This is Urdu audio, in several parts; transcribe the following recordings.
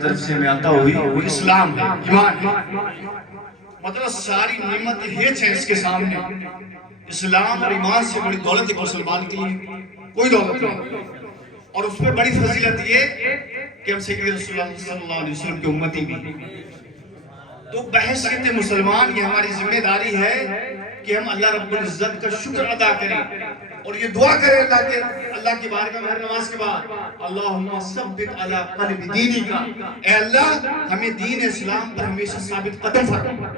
کی طرف سے ہمیں عطا ہوئی وہ اسلام ہے، ایمان ہے. مطلب ساری نعمت ہیچ ہے اس کے سامنے. اسلام اور ایمان سے بڑی دولت ایک مسلمان کے لیے کوئی دولت نہیں. اور اس میں بڑی فضیلت یہ کہ ہم سید رسول اللہ صلی اللہ علیہ وسلم کے امتی بھی. تو بحیثیت مسلمان یہ ہماری ذمہ داری ہے کہ ہم اللہ رب العزت کا شکر ادا کریں اور یہ دعا کریں اللہ کی بارگاہ میں ہر نماز کے بعد، اللہم ثبت علی قلب دینی کا، اے اللہ ہمیں دین اسلام پر ہمیشہ ثابت قدم فرما.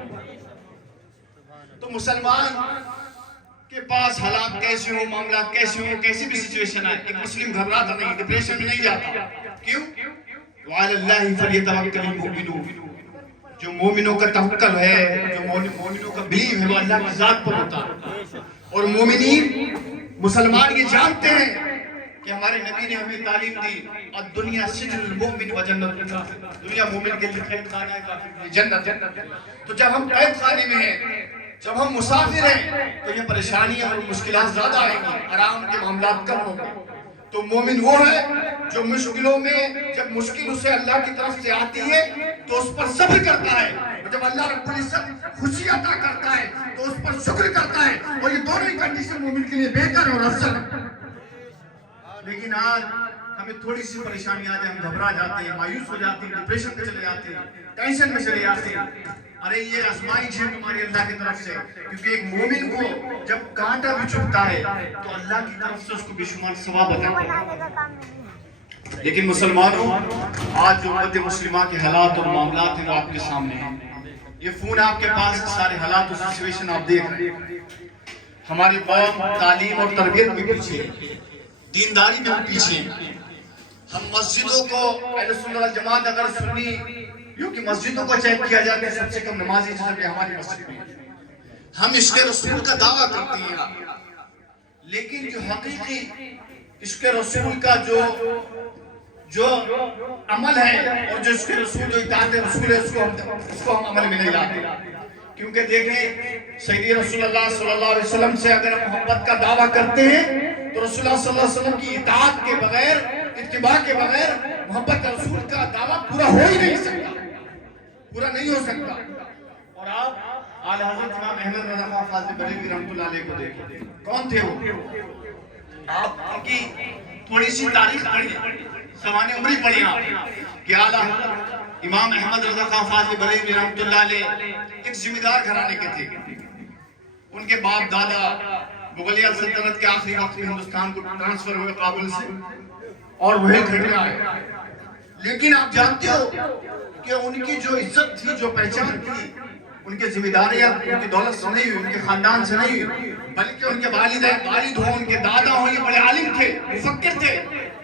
تو مسلمان کے پاس حالات کیسے ہوں، معاملات کیسے ہوں، کیسی بھی سچویشن آئے، ایک مسلم گھبراتا نہیں، ڈپریشن میں نہیں جاتا. کیوں؟ وعلی اللہ فلیتوکل المؤمنون. جو مومنوں کا توکل ہے، جو مومنوں کا بلیو ہے وہ اللہ کی ذات پر ہوتا ہے. اور مومنین مسلمان یہ جانتے ہیں کہ ہمارے نبی نے ہمیں تعلیم دی، الدنیا سجن المؤمن و جنت الکافر. دنیا مومن کے لیے قید خانہ ہے، کافر کے لیے جنت. تو جب ہم قید خانے میں ہیں، جب ہم مسافر ہیں تو یہ پریشانیاں اور مشکلات زیادہ آئیں گی، آرام کے معاملات کم ہوں گے. تو مومن وہ ہے جو مشکلوں میں جب مشکل اسے اللہ کی طرف سے آتی ہے تو اس پر صبر کرتا ہے، اور جب اللہ رب العزت خوشی عطا کرتا ہے تو اس پر شکر کرتا ہے. اور یہ دونوں ہی کنڈیشن مومن کے لیے بہتر اور افضل ہے. لیکن آج ہمیں تھوڑی سی پریشانی آ جائے ہم گھبرا جاتے ہیں، مایوس ہو جاتے ہیں، ڈپریشن میں چلے جاتے ہیں، ٹینشن میں چلے جاتے ہیں. ارے یہ آزمائش ہے تمہاری اللہ کی طرف سے. کیونکہ ایک مومن کو جب کانٹا بھی چبھتا ہے تو اللہ کی طرف سے اس کو بے شمار ثواب عطا ہوتا ہے. لیکن مسلمانوں، آج جو امت مسلمہ کے حالات اور معاملات ہیں وہ آپ کے سامنے ہیں. یہ فون آپ کے پاس، سارے حالات اور سچویشن آپ دیکھ رہے ہیں. ہماری قوم تعلیم اور تربیت میں پیچھے، دینداری میں ہم پیچھے ہیں. ہم مسجدوں کو اہل سنت والجماعت اگر سنی یوں کہ مسجدوں کو چیک کیا جاتا ہے، سب سے کم نمازی جنہیں ہماری مسجد میں. ہم عشق رسول کا دعویٰ کرتے ہیں، لیکن جو حقیقی عشق رسول کا جو عمل ہے اور جو عشق رسول جو اطاعت رسول ہے اس کو ہم عمل میں نہیں لاتے. کیونکہ دیکھیں سیدی رسول اللہ صلی اللہ علیہ وسلم سے اگر ہم محبت کا دعویٰ کرتے ہیں تو رسول اللہ صلی اللہ علیہ وسلم کی اطاعت کے بغیر، اتباع کے بغیر محبت رسول کا دعویٰ پورا ہو ہی نہیں سکتا، پورا نہیں ہو سکتا. اور آپ اعلیٰ حضرت امام احمد رضا خان فاضل بریلوی رحمۃ اللہ علیہ کو دیکھیں، کون تھے وہ؟ آپ ان کی تھوڑی سی تاریخ پڑھیں، سوانح عمری پڑھیں آپ کہ اعلیٰ امام احمد رضا خان فاضل بریلوی رحمۃ اللہ علیہ ایک ذمہ دار گھرانے کے تھے. ان کے باپ دادا مغلیہ سلطنت کے آخری وقت میں ہندوستان کو ٹرانسفر ہوئے کابل سے، اور وہی گھر آئے. لیکن آپ جانتے ہو کہ ان کی جو عزت تھی، جو پہچان تھی، ان کے ذمہ داریاں ان کی دولت سے نہیں ہوئی، ان کے خاندان سے نہیں ہوئی، بلکہ ان کے والد ہوں، ان کے دادا ہوں، یہ بڑے عالم تھے، مفکر تھے.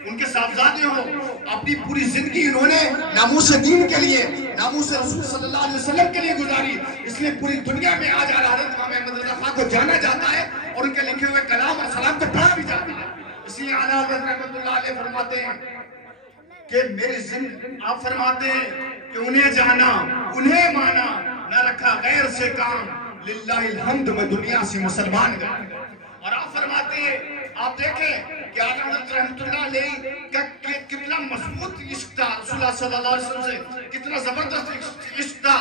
ان کے صاحبزادے ہوں، اپنی پوری زندگی انہوں نے ناموس دین کے لیے، ناموس رسول صلی اللہ علیہ وسلم کے لیے گزاری. اس لیے پوری دنیا میں آج اعلیٰ حضرت امام احمد رضا خان کو جانا جاتا ہے اور ان کے لکھے ہوئے کلام اور سلام کو پڑھا بھی جاتا ہے. اس لیے اعلیٰ حضرت رحمۃ اللہ علیہ فرماتے ہیں کہ میری زندگی، آپ فرماتے ہیں کہ انہیں جانا، انہیں مانا، نہ رکھا غیر سے کام، للہ الحمد میں دنیا سے مسلمان گیا. اور آپ فرماتے ہیں، آپ دیکھیں کہ اعلیٰ حضرت رحمۃ اللہ علیہ کا کتنا مضبوط عشق تھا رسول اللہ صلی اللہ علیہ وسلم سے، کتنا زبردست عشق تھا.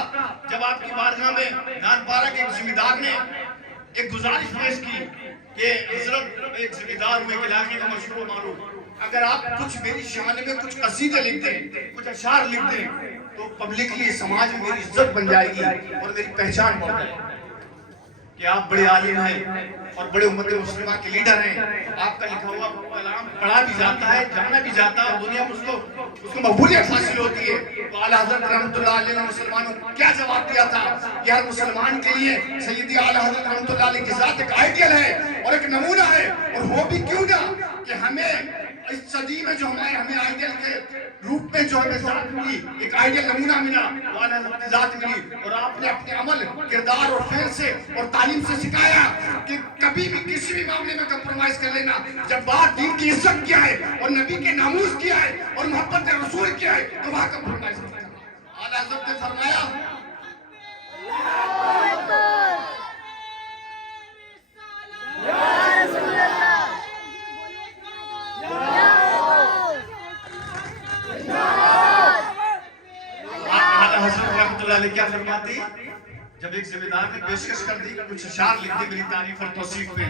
جب آپ کی بارگاہ میں نان پارہ کے ایک ذمہ دار نے ایک گزارش پیش کی کہ حضرت ایک ذمہ دار ہوئے علاقے کا مشہور و معروف، اگر آپ کچھ میری شان میں کچھ قصیدے لکھ دیں، کچھ اشعار لکھ دیں تو پبلکلی سماج میں میری عزت بن جائے گی اور میری پہچان بڑھ جائے گی. کہ آپ بڑے عالم ہیں اور بڑے امت مسلمہ کے لیڈر ہیں، آپ کا لکھا ہوا کلام پڑھا بھی جاتا ہے، جانا بھی جاتا ہے، اور دنیا میں اس کو مقبولیت حاصل ہوتی ہے. تو اعلیٰ حضرت رحمۃ اللہ علیہ نے مسلمانوں کو کیا جواب دیا تھا کہ ہر مسلمان کے لیے سیدی اعلیٰ حضرت رحمۃ اللہ علیہ کی ذات ایک آئیڈیل ہے اور ایک نمونہ ہے. اور وہ بھی کیوں نہ کہ ہمیں اس صدی میں جو ہمیں آئیڈیل کے روپ میں جو ہمیں ذات ملی، ایک آئیڈیل نمونہ ملا، وہ اعلیٰ حضرت کی ذات ملی. اور آپ نے اپنے عمل، کردار اور فعل سے اور تعلیم سے سکھایا کہ کبھی بھی کسی بھی معاملے میں کمپرومائز کر لینا. جب بات دین کی عزت کیا ہے اور نبی کے ناموس کیا ہے اور محبت رسول کیا ہے تو وہاں کمپرومائز نہیں کرنا. اعلیٰ حضرت نے فرمایا اللہ علیہ کیا فرماتے؟ جب ایک ذمہ دار نے پیشکش کر دی کچھ اشعار لکھ دی میری تعریف اور توصیف میں